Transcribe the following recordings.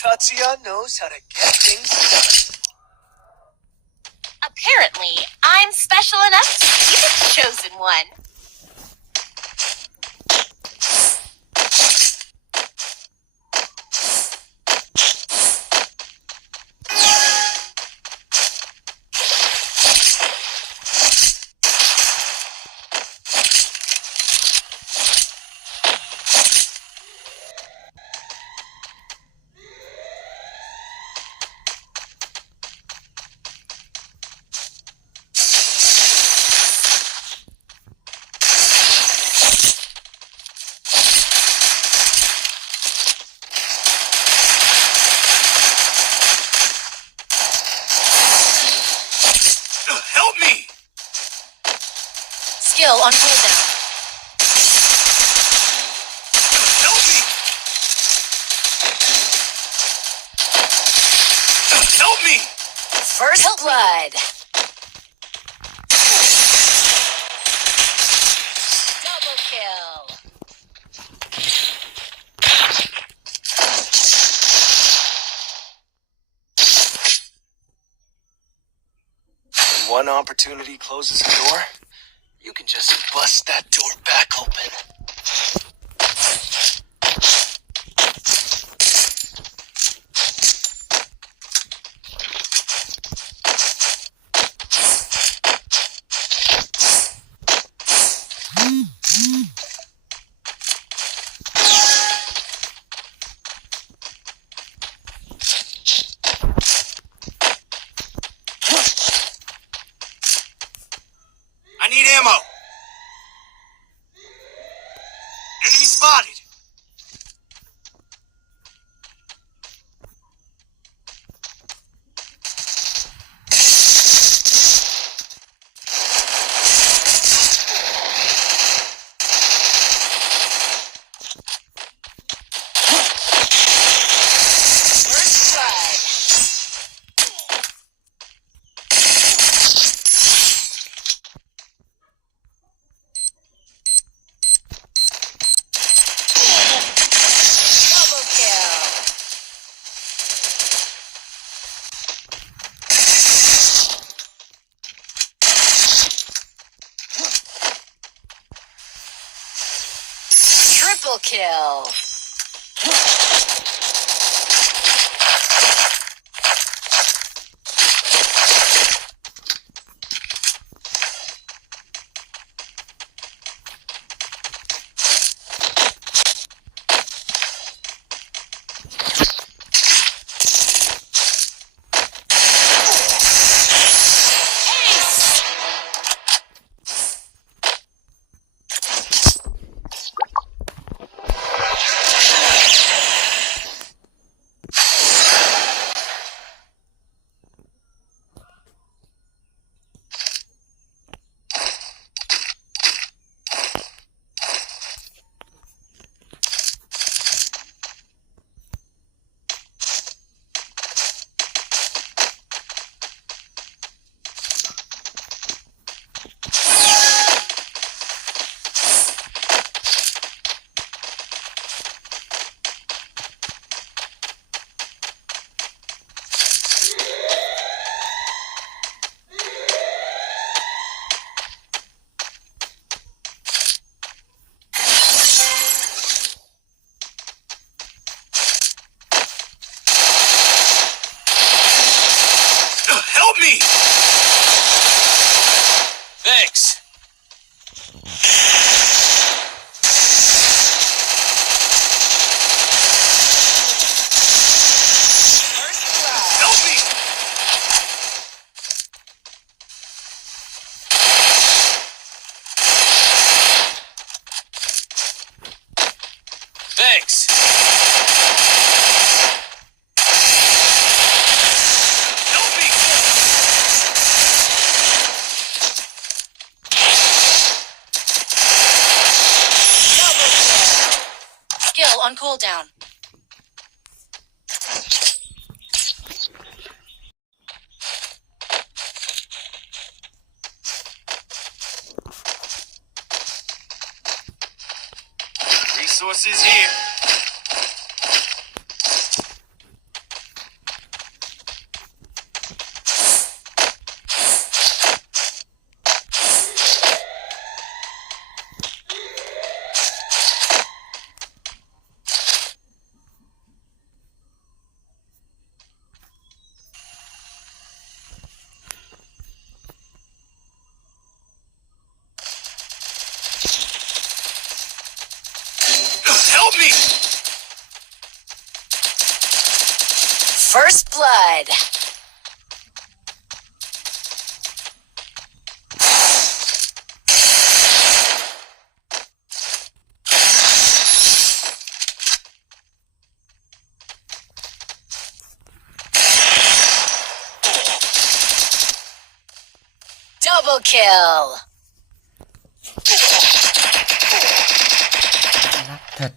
Tatsuya knows how to get things done. Apparently, I'm special enough to be the chosen one. Help me! Skill on cooldown. Help me! Help me! First blood. Double kill. When one opportunity closes a door, you can just bust that door back open. I need ammo. Enemy spotted. First blood. Double kill. Triple kill. Ace. Help me! Thanks. First blood. Help me! Thanks. Help me! Double kill. Skill on cooldown. Resources here. Help me! First blood. Double kill. รักเถิด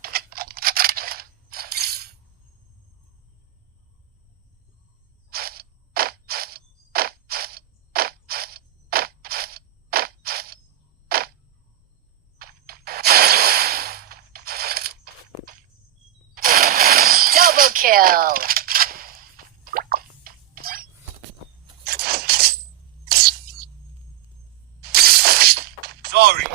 Double kill. Sorry.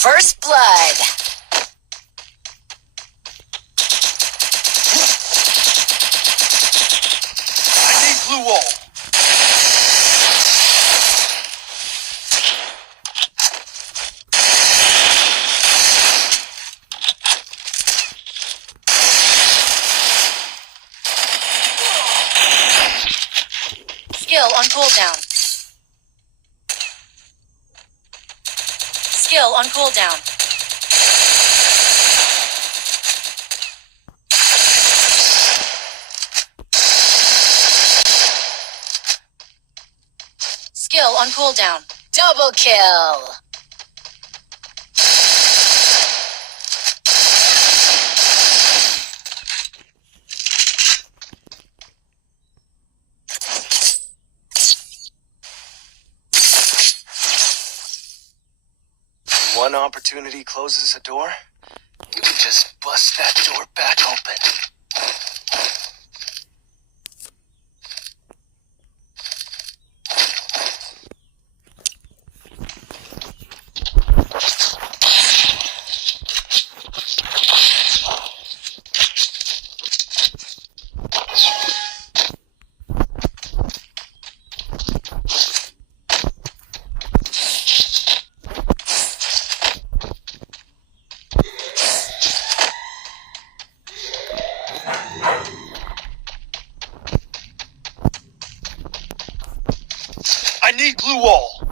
First blood. I need blue wall. Skill on cooldown. Skill on cooldown. Skill on cooldown. Double kill. One opportunity closes a door, you can just bust that door back open. I need glue wall.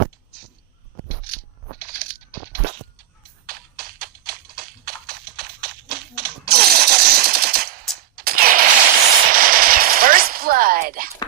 First blood.